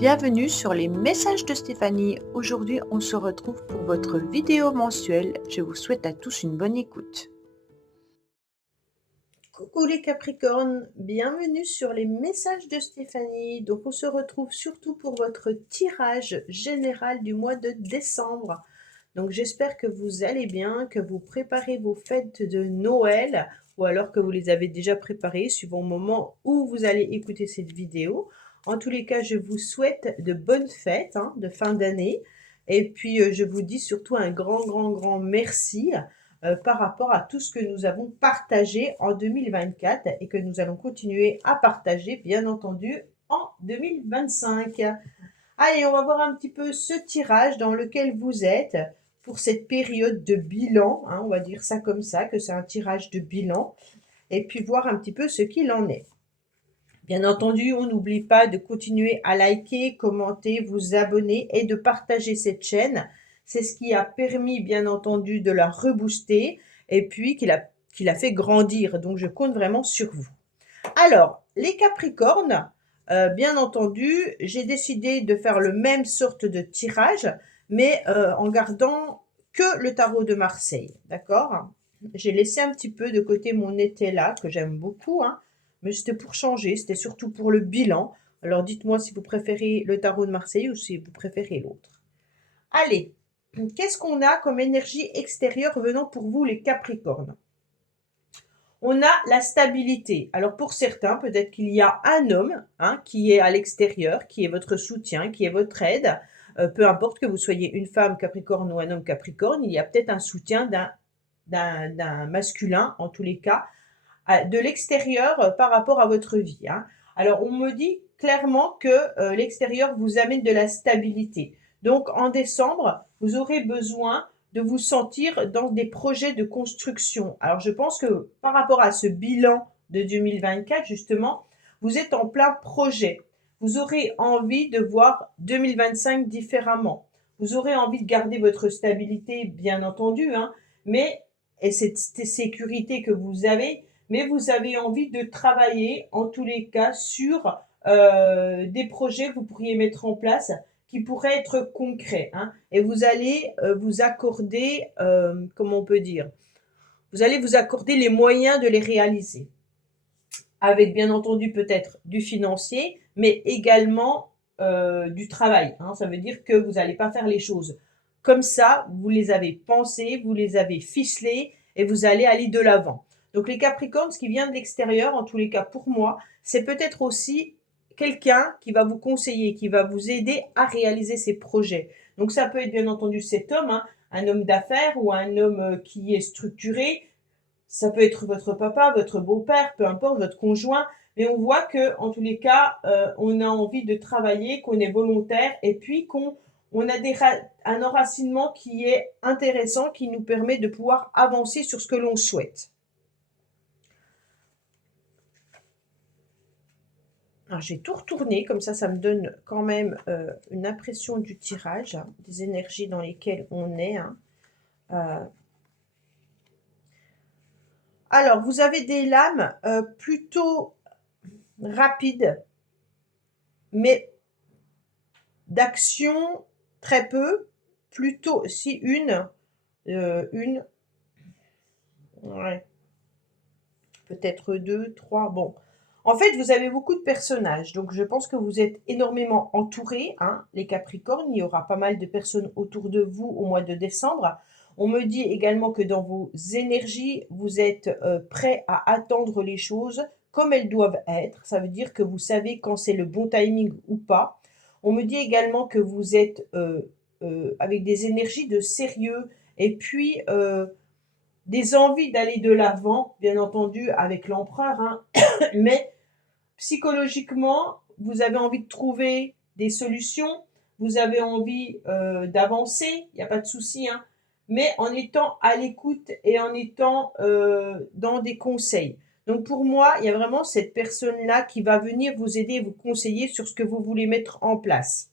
Bienvenue sur les messages de Stéphanie. Aujourd'hui, on se retrouve pour votre vidéo mensuelle. Je vous souhaite à tous une bonne écoute. Coucou les Capricornes, bienvenue sur les messages de Stéphanie. Donc on se retrouve surtout pour votre tirage général du mois de décembre. Donc j'espère que vous allez bien, que vous préparez vos fêtes de Noël ou alors que vous les avez déjà préparées suivant le moment où vous allez écouter cette vidéo. En tous les cas, je vous souhaite de bonnes fêtes de fin d'année. Et puis je vous dis surtout un grand merci par rapport à tout ce que nous avons partagé en 2024 et que nous allons continuer à partager, bien entendu, en 2025. Allez, on va voir un petit peu ce tirage dans lequel vous êtes pour cette période de bilan, on va dire ça comme ça, que c'est un tirage de bilan, et puis voir un petit peu ce qu'il en est. Bien entendu, on n'oublie pas de continuer à liker, commenter, vous abonner et de partager cette chaîne. C'est ce qui a permis, bien entendu, de la rebooster et puis qui l'a fait grandir. Donc, je compte vraiment sur vous. Alors, les Capricornes, bien entendu, j'ai décidé de faire le même sorte de tirage, mais en gardant que le tarot de Marseille, d'accord? J'ai laissé un petit peu de côté mon Nutella, que j'aime beaucoup, mais c'était pour changer, c'était surtout pour le bilan. Alors dites-moi si vous préférez le tarot de Marseille ou si vous préférez l'autre. Allez, qu'est-ce qu'on a comme énergie extérieure venant pour vous les Capricornes? On a la stabilité. Alors pour certains, peut-être qu'il y a un homme qui est à l'extérieur, qui est votre soutien, qui est votre aide. Peu importe que vous soyez une femme Capricorne ou un homme Capricorne, il y a peut-être un soutien d'un masculin, en tous les cas, de l'extérieur par rapport à votre vie. Alors, on me dit clairement que l'extérieur vous amène de la stabilité. Donc, en décembre, vous aurez besoin de vous sentir dans des projets de construction. Alors, je pense que par rapport à ce bilan de 2024, justement, vous êtes en plein projet. Vous aurez envie de voir 2025 différemment. Vous aurez envie de garder votre stabilité, bien entendu, mais et cette sécurité que vous avez, mais vous avez envie de travailler, en tous les cas, sur des projets que vous pourriez mettre en place qui pourraient être concrets. Et vous allez vous accorder, comment on peut dire, vous allez vous accorder les moyens de les réaliser. Avec bien entendu peut-être du financier, mais également du travail. Ça veut dire que vous n'allez pas faire les choses comme ça, vous les avez pensées, vous les avez ficelées et vous allez aller de l'avant. Donc les Capricornes, ce qui vient de l'extérieur, en tous les cas pour moi, c'est peut-être aussi quelqu'un qui va vous conseiller, qui va vous aider à réaliser ces projets. Donc ça peut être bien entendu cet homme, un homme d'affaires ou un homme qui est structuré. Ça peut être votre papa, votre beau-père, peu importe, votre conjoint. Mais on voit que, en tous les cas, on a envie de travailler, qu'on est volontaire et puis qu'on a un enracinement qui est intéressant, qui nous permet de pouvoir avancer sur ce que l'on souhaite. Alors, j'ai tout retourné, comme ça me donne quand même une impression du tirage, des énergies dans lesquelles on est. Alors, vous avez des lames plutôt rapides, mais d'action très peu, plutôt si ouais, peut-être deux, trois, bon. En fait, vous avez beaucoup de personnages, donc je pense que vous êtes énormément entourés, les Capricornes. Il y aura pas mal de personnes autour de vous au mois de décembre. On me dit également que dans vos énergies, vous êtes prêts à attendre les choses comme elles doivent être. Ça veut dire que vous savez quand c'est le bon timing ou pas. On me dit également que vous êtes avec des énergies de sérieux et puis des envies d'aller de l'avant, bien entendu, avec l'empereur, mais psychologiquement, vous avez envie de trouver des solutions, vous avez envie d'avancer, il n'y a pas de souci, mais en étant à l'écoute et en étant dans des conseils. Donc pour moi, il y a vraiment cette personne-là qui va venir vous aider, vous conseiller sur ce que vous voulez mettre en place.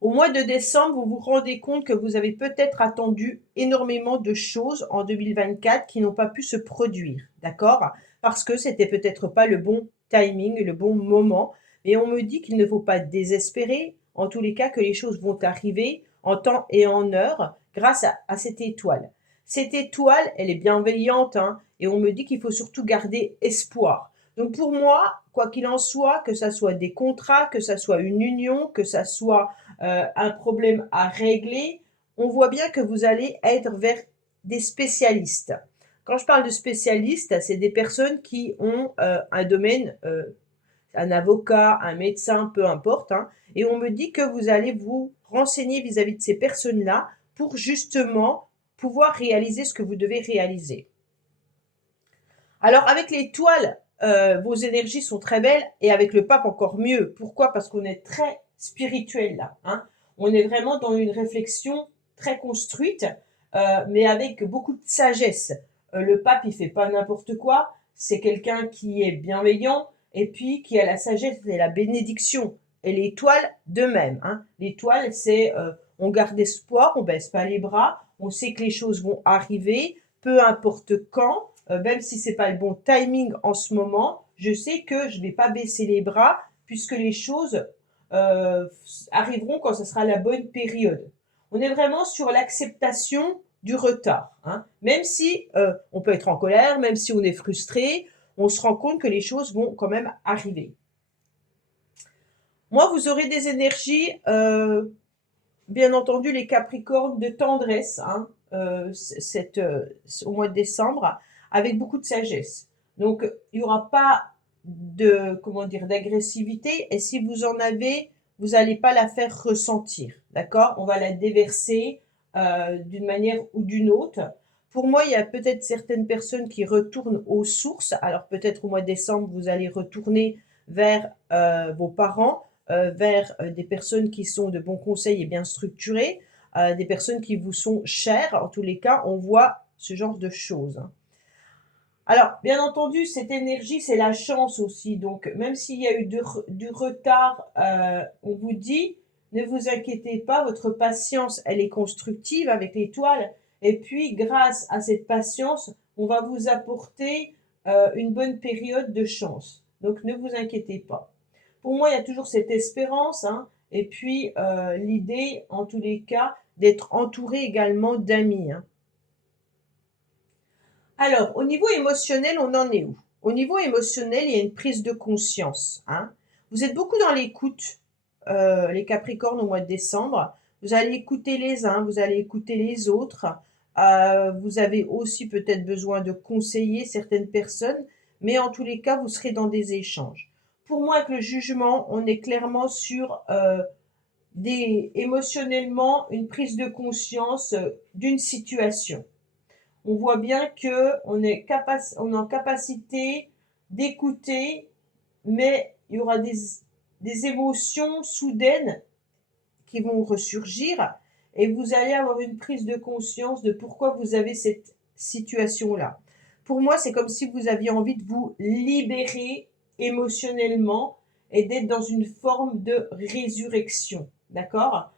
Au mois de décembre, vous vous rendez compte que vous avez peut-être attendu énormément de choses en 2024 qui n'ont pas pu se produire, d'accord? Parce que c'était peut-être pas le bon timing, le bon moment. Et on me dit qu'il ne faut pas désespérer, en tous les cas que les choses vont arriver en temps et en heure grâce à cette étoile. Cette étoile, elle est bienveillante, hein, et on me dit qu'il faut surtout garder espoir. Donc pour moi, quoi qu'il en soit, que ça soit des contrats, que ça soit une union, que ça soit un problème à régler, on voit bien que vous allez être vers des spécialistes. Quand je parle de spécialistes, c'est des personnes qui ont un domaine, un avocat, un médecin, peu importe, hein, et on me dit que vous allez vous renseigner vis-à-vis de ces personnes-là pour justement pouvoir réaliser ce que vous devez réaliser. Alors avec l'étoile, vos énergies sont très belles et avec le pape encore mieux. Pourquoi? Parce qu'on est très spirituel là, hein. On est vraiment dans une réflexion très construite, mais avec beaucoup de sagesse. Le pape, il fait pas n'importe quoi. C'est quelqu'un qui est bienveillant et puis qui a la sagesse et la bénédiction. Et l'étoile, de même, hein. L'étoile, c'est on garde espoir, on baisse pas les bras, on sait que les choses vont arriver, peu importe quand, même si c'est pas le bon timing en ce moment, je sais que je vais pas baisser les bras puisque les choses arriveront quand ce sera la bonne période. On est vraiment sur l'acceptation du retard, hein. Même si on peut être en colère, même si on est frustré, on se rend compte que les choses vont quand même arriver. Moi, vous aurez des énergies, bien entendu, les Capricornes de tendresse, hein, au mois de décembre, avec beaucoup de sagesse. Donc, il n'y aura pas de, comment dire, d'agressivité, et si vous en avez, vous n'allez pas la faire ressentir, d'accord? On va la déverser d'une manière ou d'une autre. Pour moi, il y a peut-être certaines personnes qui retournent aux sources. Alors peut-être au mois de décembre, vous allez retourner vers vos parents, vers des personnes qui sont de bons conseils et bien structurées, des personnes qui vous sont chères. En tous les cas, on voit ce genre de choses. Alors, bien entendu, cette énergie, c'est la chance aussi. Donc, même s'il y a eu du retard, on vous dit, ne vous inquiétez pas, votre patience, elle est constructive avec l'étoile. Et puis, grâce à cette patience, on va vous apporter une bonne période de chance. Donc, ne vous inquiétez pas. Pour moi, il y a toujours cette espérance, hein, et puis l'idée, en tous les cas, d'être entouré également d'amis, hein. Alors, au niveau émotionnel, on en est où? Au niveau émotionnel, il y a une prise de conscience, hein. Vous êtes beaucoup dans l'écoute, les Capricornes, au mois de décembre. Vous allez écouter les uns, vous allez écouter les autres. Vous avez aussi peut-être besoin de conseiller certaines personnes, mais en tous les cas, vous serez dans des échanges. Pour moi, avec le jugement, on est clairement sur émotionnellement une prise de conscience d'une situation. On voit bien que on est en capacité d'écouter, mais il y aura des émotions soudaines qui vont ressurgir et vous allez avoir une prise de conscience de pourquoi vous avez cette situation-là. Pour moi, c'est comme si vous aviez envie de vous libérer émotionnellement et d'être dans une forme de résurrection, d'accord?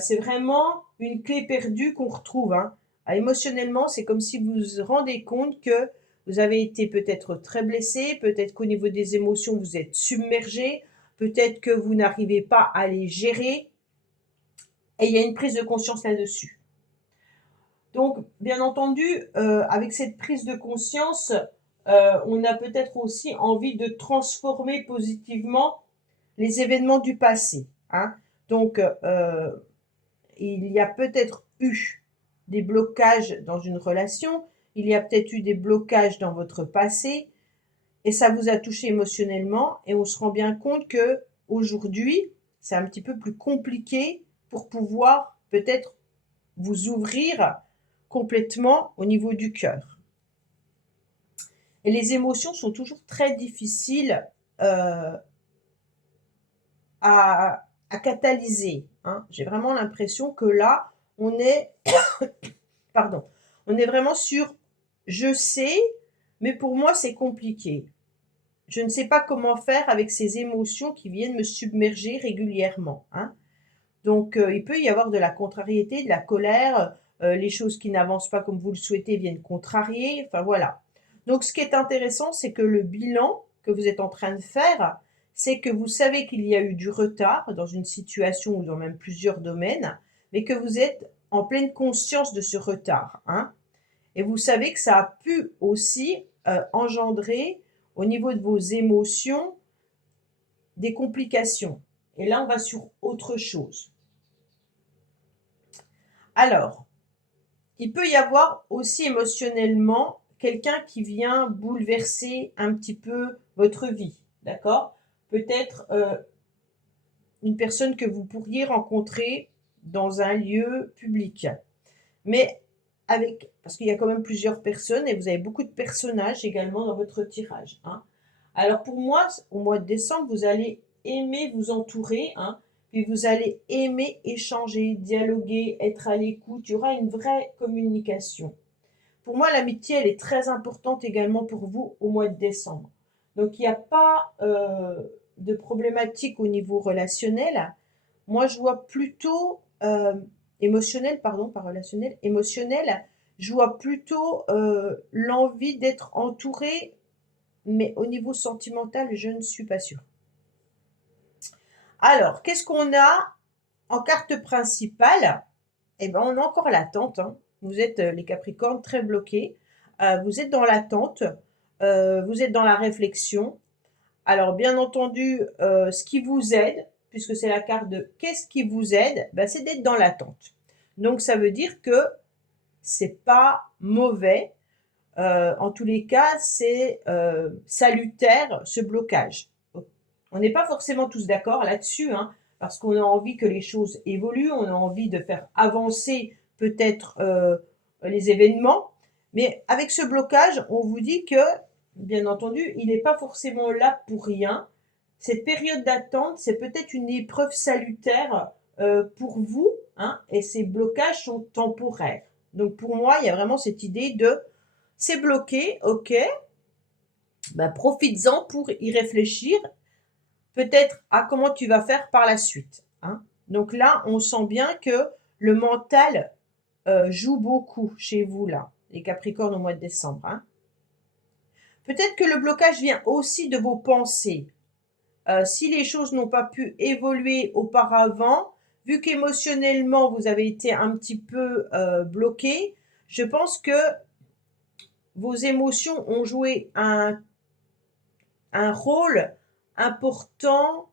C'est vraiment une clé perdue qu'on retrouve, hein. Émotionnellement, c'est comme si vous vous rendez compte que vous avez été peut-être très blessé, peut-être qu'au niveau des émotions, vous êtes submergé, peut-être que vous n'arrivez pas à les gérer, et il y a une prise de conscience là-dessus. Donc, bien entendu, avec cette prise de conscience, on a peut-être aussi envie de transformer positivement les événements du passé, hein. Donc, il y a peut-être eu des blocages dans une relation, il y a peut-être eu des blocages dans votre passé, et ça vous a touché émotionnellement, et on se rend bien compte que aujourd'hui, c'est un petit peu plus compliqué pour pouvoir peut-être vous ouvrir complètement au niveau du cœur. Et les émotions sont toujours très difficiles à catalyser, hein. J'ai vraiment l'impression que là, on est, pardon, on est vraiment sur je sais, mais pour moi c'est compliqué. Je ne sais pas comment faire avec ces émotions qui viennent me submerger régulièrement, hein. Donc, il peut y avoir de la contrariété, de la colère, les choses qui n'avancent pas comme vous le souhaitez viennent contrarier, enfin voilà. Donc ce qui est intéressant, c'est que le bilan que vous êtes en train de faire, c'est que vous savez qu'il y a eu du retard dans une situation ou dans même plusieurs domaines, mais que vous êtes en pleine conscience de ce retard, hein. Et vous savez que ça a pu aussi engendrer au niveau de vos émotions des complications. Et là, on va sur autre chose. Alors, il peut y avoir aussi émotionnellement quelqu'un qui vient bouleverser un petit peu votre vie, d'accord? Peut-être une personne que vous pourriez rencontrer dans un lieu public. Mais parce qu'il y a quand même plusieurs personnes et vous avez beaucoup de personnages également dans votre tirage, hein. Alors pour moi, au mois de décembre, vous allez aimer vous entourer, hein, puis vous allez aimer échanger, dialoguer, être à l'écoute. Il y aura une vraie communication. Pour moi, l'amitié, elle est très importante également pour vous au mois de décembre. Donc il n'y a pas de problématique au niveau relationnel. Moi, je vois plutôt émotionnel, pardon, pas relationnel, émotionnel. Je vois plutôt l'envie d'être entouré, mais au niveau sentimental, je ne suis pas sûre. Alors, qu'est-ce qu'on a en carte principale? Eh ben, on a encore l'attente, hein. Vous êtes les Capricornes très bloqués. Vous êtes dans l'attente. Vous êtes dans la réflexion. Alors, bien entendu, ce qui vous aide, puisque c'est la carte de qu'est-ce qui vous aide, ben, c'est d'être dans l'attente. Donc, ça veut dire que c'est pas mauvais. En tous les cas, c'est salutaire ce blocage. On n'est pas forcément tous d'accord là-dessus, hein, parce qu'on a envie que les choses évoluent, on a envie de faire avancer peut-être les événements, mais avec ce blocage, on vous dit que, bien entendu, il n'est pas forcément là pour rien. Cette période d'attente, c'est peut-être une épreuve salutaire pour vous, hein, et ces blocages sont temporaires. Donc pour moi, il y a vraiment cette idée de c'est bloqué, ok, ben, profites-en pour y réfléchir, peut-être à comment tu vas faire par la suite, hein. Donc là, on sent bien que le mental joue beaucoup chez vous, là, les Capricornes au mois de décembre, hein. Peut-être que le blocage vient aussi de vos pensées. Si les choses n'ont pas pu évoluer auparavant, vu qu'émotionnellement, vous avez été un petit peu bloqué, je pense que vos émotions ont joué un rôle important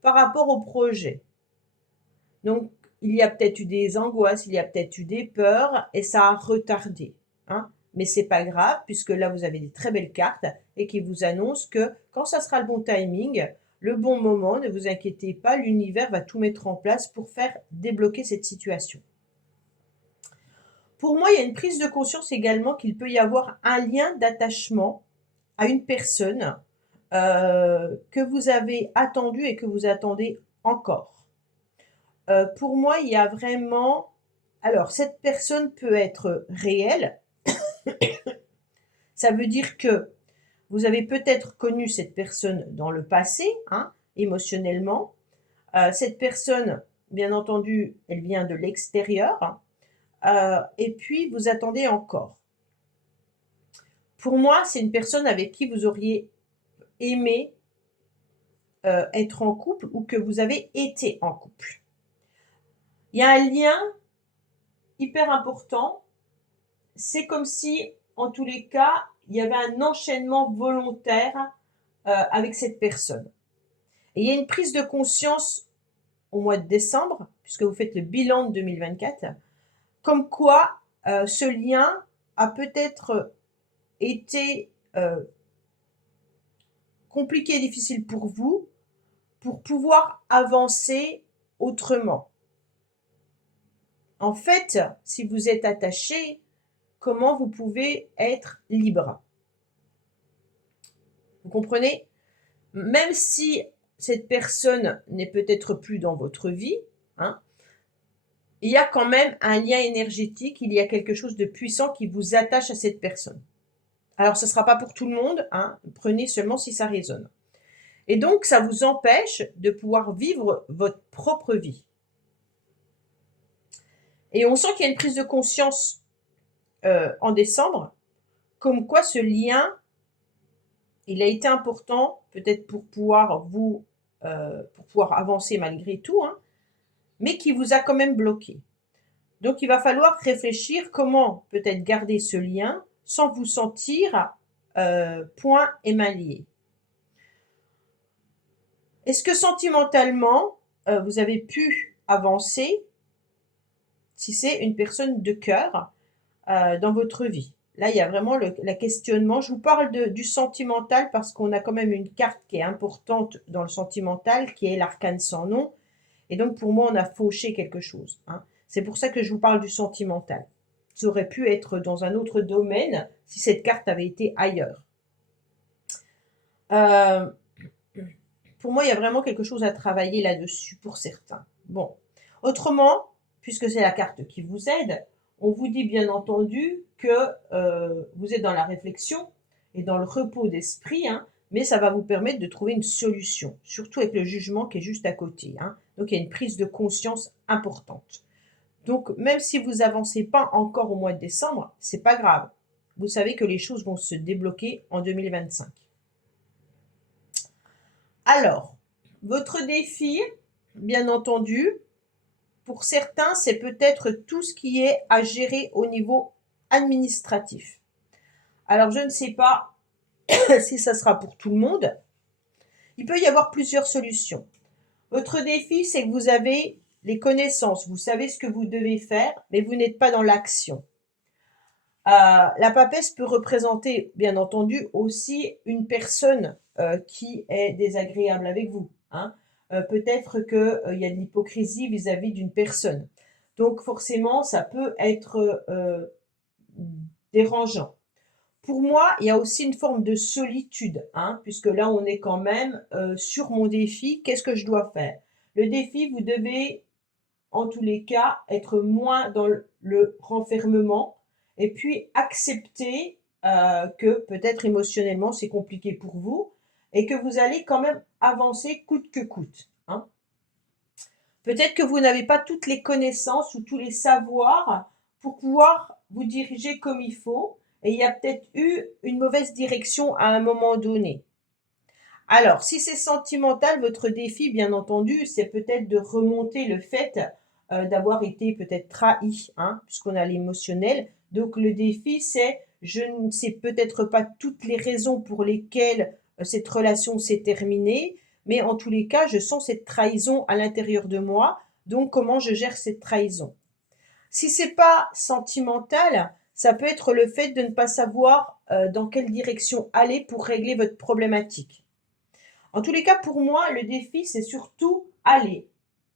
par rapport au projet. Donc, il y a peut-être eu des angoisses, il y a peut-être eu des peurs et ça a retardé, hein. Mais c'est pas grave puisque là, vous avez des très belles cartes et qui vous annoncent que quand ça sera le bon timing, le bon moment, ne vous inquiétez pas, l'univers va tout mettre en place pour faire débloquer cette situation. Pour moi, il y a une prise de conscience également qu'il peut y avoir un lien d'attachement à une personne que vous avez attendu et que vous attendez encore. Pour moi, il y a vraiment alors cette personne peut être réelle. Ça veut dire que vous avez peut-être connu cette personne dans le passé, hein, émotionnellement. Cette personne, bien entendu, elle vient de l'extérieur, et puis vous attendez encore. Pour moi, c'est une personne avec qui vous auriez aimé être en couple ou que vous avez été en couple. Il y a un lien hyper important. C'est comme si, en tous les cas, il y avait un enchaînement volontaire avec cette personne. Et il y a une prise de conscience au mois de décembre, puisque vous faites le bilan de 2024, comme quoi ce lien a peut-être été compliqué et difficile pour vous pour pouvoir avancer autrement. En fait, si vous êtes attaché, comment vous pouvez être libre? Vous comprenez? Même si cette personne n'est peut-être plus dans votre vie, hein, il y a quand même un lien énergétique, il y a quelque chose de puissant qui vous attache à cette personne. Alors, ce ne sera pas pour tout le monde, hein, prenez seulement si ça résonne. Et donc, ça vous empêche de pouvoir vivre votre propre vie. Et on sent qu'il y a une prise de conscience en décembre, comme quoi ce lien il a été important, peut-être pour pouvoir pour pouvoir avancer malgré tout, hein, mais qui vous a quand même bloqué. Donc il va falloir réfléchir comment peut-être garder ce lien sans vous sentir point et main liés. Est-ce que sentimentalement, vous avez pu avancer si c'est une personne de cœur dans votre vie? Là, il y a vraiment le questionnement. Je vous parle du sentimental parce qu'on a quand même une carte qui est importante dans le sentimental, qui est l'arcane sans nom. Et donc, pour moi, on a fauché quelque chose, hein. C'est pour ça que je vous parle du sentimental. Ça aurait pu être dans un autre domaine si cette carte avait été ailleurs. Pour moi, il y a vraiment quelque chose à travailler là-dessus pour certains. Bon. Autrement, puisque c'est la carte qui vous aide, on vous dit bien entendu que vous êtes dans la réflexion et dans le repos d'esprit, hein, mais ça va vous permettre de trouver une solution, surtout avec le jugement qui est juste à côté, hein. Donc, il y a une prise de conscience importante. Donc, même si vous n'avancez pas encore au mois de décembre, c'est pas grave. Vous savez que les choses vont se débloquer en 2025. Alors, votre défi, bien entendu, pour certains, c'est peut-être tout ce qui est à gérer au niveau administratif. Alors, je ne sais pas si ça sera pour tout le monde. Il peut y avoir plusieurs solutions. Votre défi, c'est que vous avez les connaissances, vous savez ce que vous devez faire, mais vous n'êtes pas dans l'action. La papesse peut représenter, bien entendu, aussi une personne qui est désagréable avec vous, hein. Peut-être qu'il y a de l'hypocrisie vis-à-vis d'une personne. Donc forcément, ça peut être dérangeant. Pour moi, il y a aussi une forme de solitude, hein, puisque là, on est quand même sur mon défi. Qu'est-ce que je dois faire? Le défi, vous devez, en tous les cas, être moins dans le renfermement et puis accepter que peut-être émotionnellement, c'est compliqué pour vous et que vous allez quand même avancer coûte que coûte, hein. Peut-être que vous n'avez pas toutes les connaissances ou tous les savoirs pour pouvoir vous diriger comme il faut et il y a peut-être eu une mauvaise direction à un moment donné. Alors, si c'est sentimental, votre défi, bien entendu, c'est peut-être de remonter le fait d'avoir été peut-être trahi, hein, puisqu'on a l'émotionnel. Donc, le défi, c'est, je ne sais peut-être pas toutes les raisons pour lesquelles cette relation s'est terminée, mais en tous les cas, je sens cette trahison à l'intérieur de moi. Donc, comment je gère cette trahison? Si c'est pas sentimental, ça peut être le fait de ne pas savoir dans quelle direction aller pour régler votre problématique. En tous les cas, pour moi, le défi, c'est surtout aller.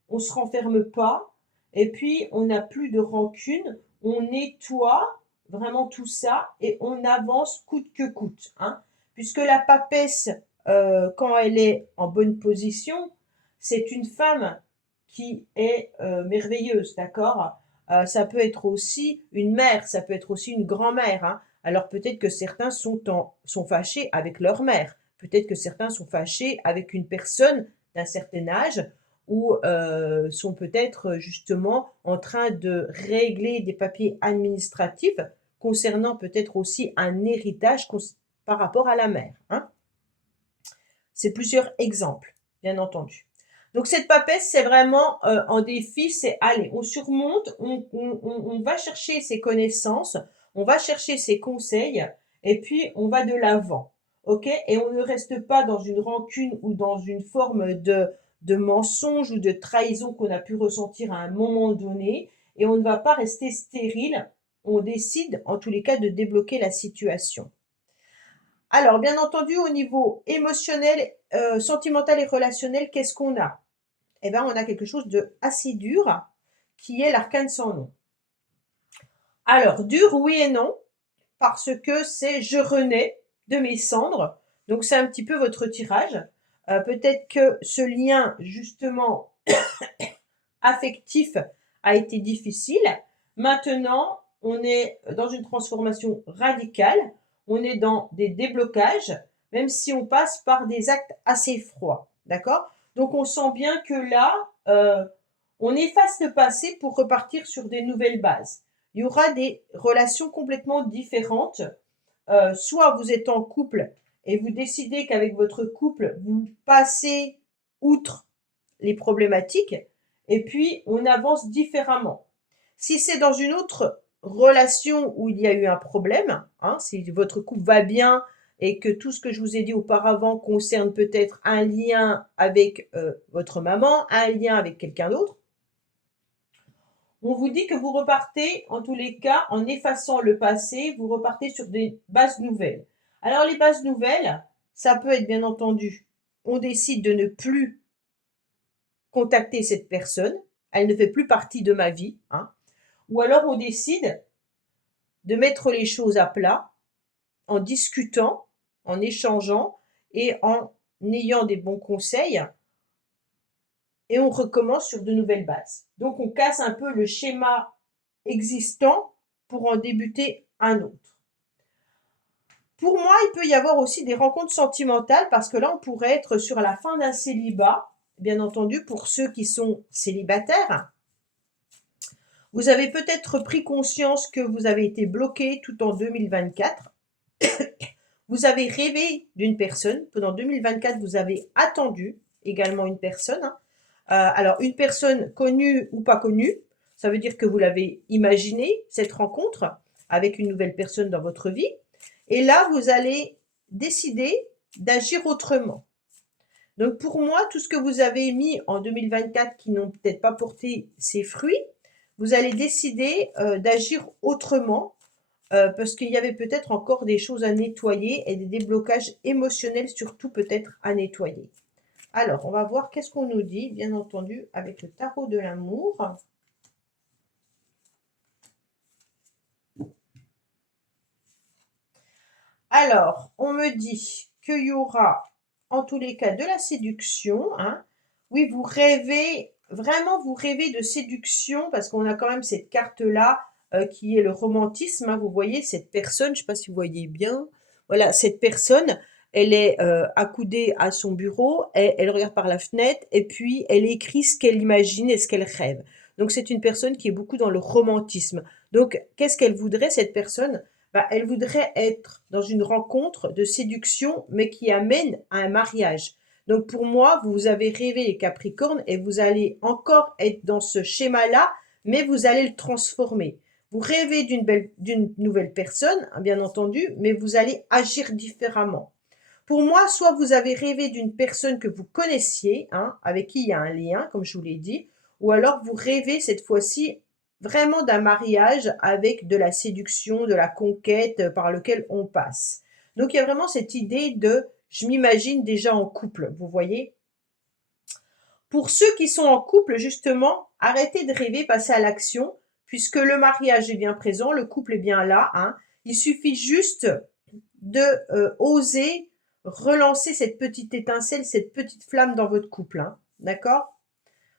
On ne se renferme pas et puis on n'a plus de rancune. On nettoie vraiment tout ça et on avance coûte que coûte, hein. Puisque la papesse, quand elle est en bonne position, c'est une femme qui est merveilleuse, d'accord? Ça peut être aussi une mère, ça peut être aussi une grand-mère, hein. Alors peut-être que certains sont fâchés avec leur mère. Peut-être que certains sont fâchés avec une personne d'un certain âge ou sont peut-être justement en train de régler des papiers administratifs concernant peut-être aussi un héritage par rapport à la mère, hein. C'est plusieurs exemples, bien entendu. Donc cette papesse, c'est vraiment en défi, c'est allez, on surmonte, on va chercher ses connaissances, on va chercher ses conseils, et puis on va de l'avant. OK? Et on ne reste pas dans une rancune ou dans une forme de mensonge ou de trahison qu'on a pu ressentir à un moment donné, et on ne va pas rester stérile. On décide, en tous les cas, de débloquer la situation. Alors, bien entendu, au niveau émotionnel, sentimental et relationnel, qu'est-ce qu'on a? Eh bien, on a quelque chose de assez dur, qui est l'arcane sans nom. Alors, dur, oui et non, parce que c'est je renais de mes cendres. Donc, c'est un petit peu votre tirage. Peut-être que ce lien, justement, affectif a été difficile. Maintenant, on est dans une transformation radicale. On est dans des déblocages, même si on passe par des actes assez froids. D'accord? Donc, on sent bien que là, on efface le passé pour repartir sur des nouvelles bases. Il y aura des relations complètement différentes. Soit vous êtes en couple et vous décidez qu'avec votre couple, vous passez outre les problématiques et puis on avance différemment. Si c'est dans une autre relation où il y a eu un problème, hein, si votre couple va bien et que tout ce que je vous ai dit auparavant concerne peut-être un lien avec votre maman, un lien avec quelqu'un d'autre, on vous dit que vous repartez, en tous les cas, en effaçant le passé, vous repartez sur des bases nouvelles. Alors les bases nouvelles, ça peut être bien entendu, on décide de ne plus contacter cette personne, elle ne fait plus partie de ma vie, hein. Ou alors on décide de mettre les choses à plat en discutant, en échangeant et en ayant des bons conseils et on recommence sur de nouvelles bases. Donc on casse un peu le schéma existant pour en débuter un autre. Pour moi, il peut y avoir aussi des rencontres sentimentales parce que là, on pourrait être sur la fin d'un célibat, bien entendu, pour ceux qui sont célibataires. Vous avez peut-être pris conscience que vous avez été bloqué tout en 2024. Vous avez rêvé d'une personne. Pendant 2024, vous avez attendu également une personne, hein. Alors, une personne connue ou pas connue, ça veut dire que vous l'avez imaginé, cette rencontre avec une nouvelle personne dans votre vie. Et là, vous allez décider d'agir autrement. Donc, pour moi, tout ce que vous avez mis en 2024 qui n'ont peut-être pas porté ses fruits, vous allez décider d'agir autrement parce qu'il y avait peut-être encore des choses à nettoyer et des déblocages émotionnels surtout peut-être à nettoyer. Alors, on va voir qu'est-ce qu'on nous dit, bien entendu, avec le tarot de l'amour. Alors, on me dit qu'il y aura, en tous les cas, de la séduction, hein. Oui, vous rêvez, vraiment, vous rêvez de séduction, parce qu'on a quand même cette carte-là, qui est le romantisme, hein. Vous voyez, cette personne, je ne sais pas si vous voyez bien, voilà, cette personne, elle est accoudée à son bureau, elle regarde par la fenêtre, et puis elle écrit ce qu'elle imagine et ce qu'elle rêve. Donc, c'est une personne qui est beaucoup dans le romantisme. Donc, qu'est-ce qu'elle voudrait, cette personne? Bah, elle voudrait être dans une rencontre de séduction, mais qui amène à un mariage. Donc pour moi, vous avez rêvé les Capricornes et vous allez encore être dans ce schéma-là, mais vous allez le transformer. Vous rêvez d'une nouvelle personne, hein, bien entendu, mais vous allez agir différemment. Pour moi, soit vous avez rêvé d'une personne que vous connaissiez, hein, avec qui il y a un lien, comme je vous l'ai dit, ou alors vous rêvez cette fois-ci vraiment d'un mariage avec de la séduction, de la conquête par lequel on passe. Donc il y a vraiment cette idée de je m'imagine déjà en couple, vous voyez. Pour ceux qui sont en couple, justement, arrêtez de rêver, passez à l'action, puisque le mariage est bien présent, le couple est bien là, hein. Il suffit juste de oser relancer cette petite étincelle, cette petite flamme dans votre couple, hein, d'accord?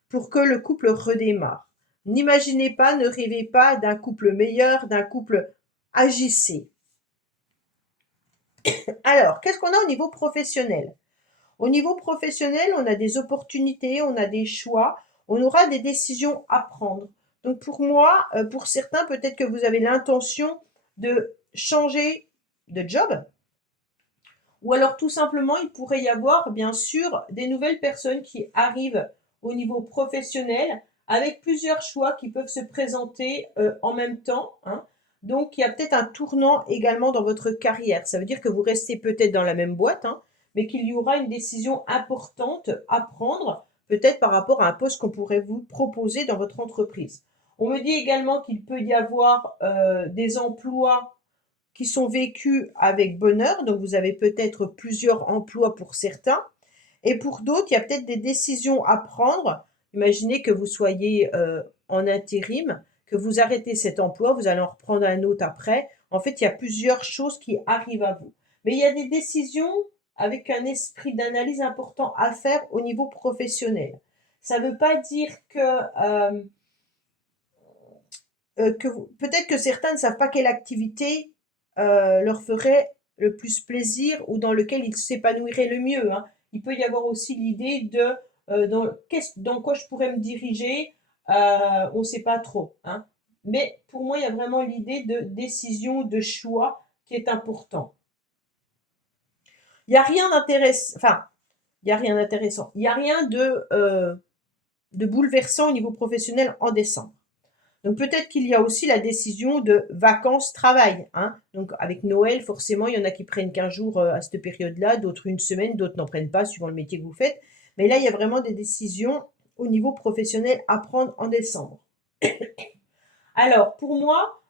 Pour que le couple redémarre. N'imaginez pas, ne rêvez pas d'un couple meilleur, d'un couple agissez. Alors, qu'est-ce qu'on a au niveau professionnel? Au niveau professionnel, on a des opportunités, on a des choix, on aura des décisions à prendre. Donc pour moi, pour certains, peut-être que vous avez l'intention de changer de job, ou alors tout simplement, il pourrait y avoir bien sûr des nouvelles personnes qui arrivent au niveau professionnel avec plusieurs choix qui peuvent se présenter en même temps, hein. Donc il y a peut-être un tournant également dans votre carrière. Ça veut dire que vous restez peut-être dans la même boîte, hein, mais qu'il y aura une décision importante à prendre, peut-être par rapport à un poste qu'on pourrait vous proposer dans votre entreprise. On me dit également qu'il peut y avoir des emplois qui sont vécus avec bonheur. Donc, vous avez peut-être plusieurs emplois pour certains. Et pour d'autres, il y a peut-être des décisions à prendre. Imaginez que vous soyez en intérim, que vous arrêtez cet emploi, vous allez en reprendre un autre après. En fait, il y a plusieurs choses qui arrivent à vous. Mais il y a des décisions avec un esprit d'analyse important à faire au niveau professionnel. Ça ne veut pas dire que peut-être que certains ne savent pas quelle activité leur ferait le plus plaisir ou dans lequel ils s'épanouiraient le mieux, hein. Il peut y avoir aussi l'idée de dans quoi je pourrais me diriger, on ne sait pas trop, hein. Mais pour moi, il y a vraiment l'idée de décision, de choix qui est important. il n'y a rien d'intéressant, enfin, il n'y a rien d'intéressant, il n'y a rien de bouleversant au niveau professionnel en décembre. Donc peut-être qu'il y a aussi la décision de vacances-travail, hein. Donc avec Noël, forcément, il y en a qui prennent 15 jours à cette période-là, d'autres une semaine, d'autres n'en prennent pas, suivant le métier que vous faites. Mais là, il y a vraiment des décisions au niveau professionnel à prendre en décembre. Alors, pour moi,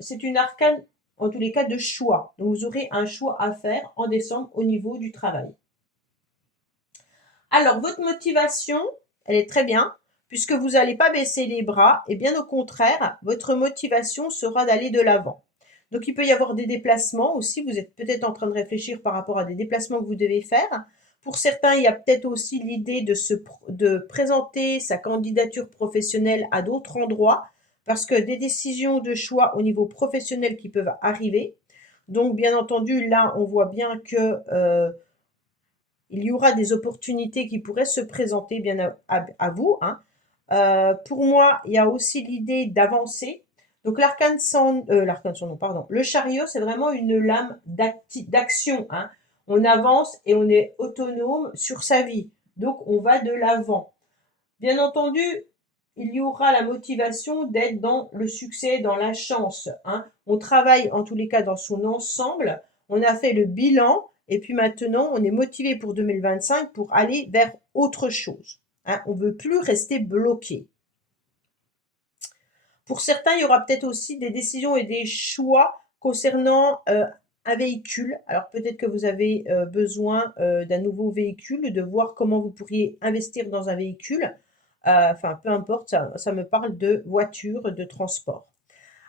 c'est une arcane, en tous les cas, de choix. Donc vous aurez un choix à faire en décembre au niveau du travail. Alors, votre motivation, elle est très bien, puisque vous n'allez pas baisser les bras, et bien au contraire, votre motivation sera d'aller de l'avant. Donc, il peut y avoir des déplacements aussi, vous êtes peut-être en train de réfléchir par rapport à des déplacements que vous devez faire. Pour certains, il y a peut-être aussi l'idée de présenter sa candidature professionnelle à d'autres endroits, parce que des décisions de choix au niveau professionnel qui peuvent arriver. Donc, bien entendu, là, on voit bien que il y aura des opportunités qui pourraient se présenter bien à vous, hein. Pour moi, il y a aussi l'idée d'avancer. Donc l'arcane sans, non, pardon. Le chariot, c'est vraiment une lame d'action, hein. On avance et on est autonome sur sa vie. Donc on va de l'avant. Bien entendu, il y aura la motivation d'être dans le succès, dans la chance, hein. On travaille en tous les cas dans son ensemble. On a fait le bilan et puis maintenant, on est motivé pour 2025 pour aller vers autre chose, hein. On ne veut plus rester bloqué. Pour certains, il y aura peut-être aussi des décisions et des choix concernant un véhicule. Alors peut-être que vous avez besoin d'un nouveau véhicule, de voir comment vous pourriez investir dans un véhicule. Enfin, peu importe, ça me parle de voiture, de transport.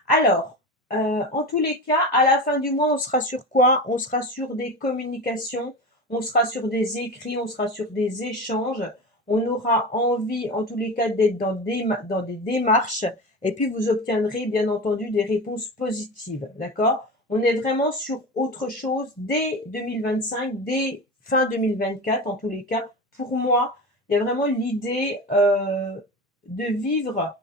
Alors, en tous les cas, à la fin du mois, on sera sur quoi? On sera sur des communications, on sera sur des écrits, on sera sur des échanges. On aura envie, en tous les cas, d'être dans des démarches. Et puis, vous obtiendrez, bien entendu, des réponses positives. D'accord? On est vraiment sur autre chose dès 2025, dès fin 2024, en tous les cas. Pour moi, il y a vraiment l'idée de vivre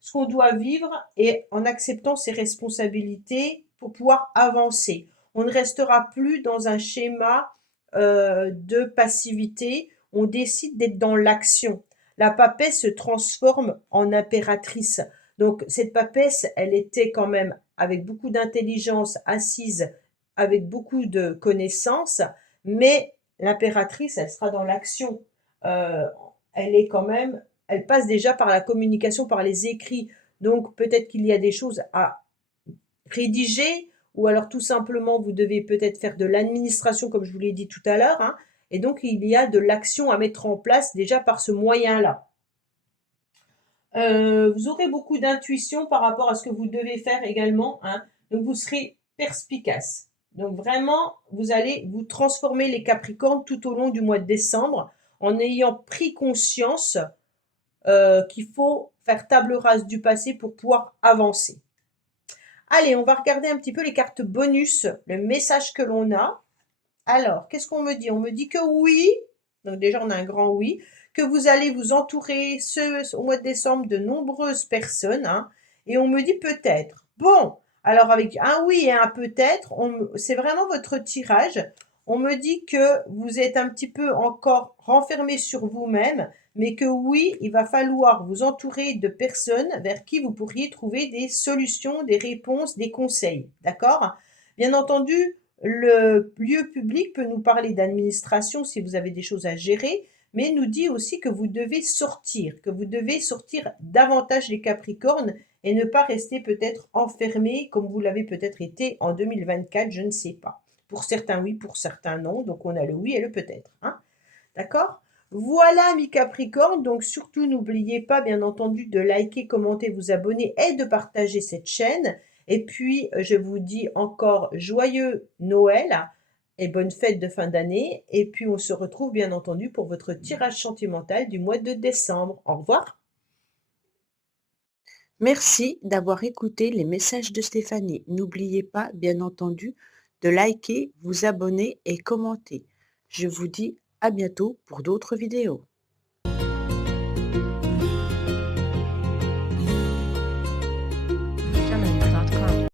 ce qu'on doit vivre et en acceptant ses responsabilités pour pouvoir avancer. On ne restera plus dans un schéma de passivité, on décide d'être dans l'action. La papesse se transforme en impératrice. Donc cette papesse, elle était quand même avec beaucoup d'intelligence, assise, avec beaucoup de connaissances, mais l'impératrice, elle sera dans l'action. Euh, Elle est quand même, elle passe déjà par la communication, par les écrits. Donc peut-être qu'il y a des choses à rédiger, ou alors tout simplement vous devez peut-être faire de l'administration comme je vous l'ai dit tout à l'heure, hein. Et donc il y a de l'action à mettre en place déjà par ce moyen-là. Vous aurez beaucoup d'intuition par rapport à ce que vous devez faire également, hein. Donc vous serez perspicace. Donc vraiment, vous allez vous transformer les Capricornes tout au long du mois de décembre en ayant pris conscience qu'il faut faire table rase du passé pour pouvoir avancer. Allez, on va regarder un petit peu les cartes bonus, le message que l'on a. Alors, qu'est-ce qu'on me dit? On me dit que oui, donc déjà on a un grand oui, que vous allez vous entourer au mois de décembre de nombreuses personnes, hein, et on me dit peut-être. Bon, alors avec un oui et un peut-être, c'est vraiment votre tirage. On me dit que vous êtes un petit peu encore renfermé sur vous-même, mais que oui, il va falloir vous entourer de personnes vers qui vous pourriez trouver des solutions, des réponses, des conseils. D'accord? Bien entendu, le lieu public peut nous parler d'administration si vous avez des choses à gérer, mais nous dit aussi que vous devez sortir, davantage les Capricornes et ne pas rester peut-être enfermé comme vous l'avez peut-être été en 2024, je ne sais pas. Pour certains oui, pour certains non, donc on a le oui et le peut-être, hein. D'accord? Voilà, mes Capricornes, donc surtout n'oubliez pas, bien entendu, de liker, commenter, vous abonner et de partager cette chaîne. Et puis, je vous dis encore joyeux Noël et bonne fête de fin d'année. Et puis, on se retrouve, bien entendu, pour votre tirage sentimental du mois de décembre. Au revoir. Merci d'avoir écouté les messages de Stéphanie. N'oubliez pas, bien entendu, de liker, vous abonner et commenter. Je vous dis à bientôt pour d'autres vidéos.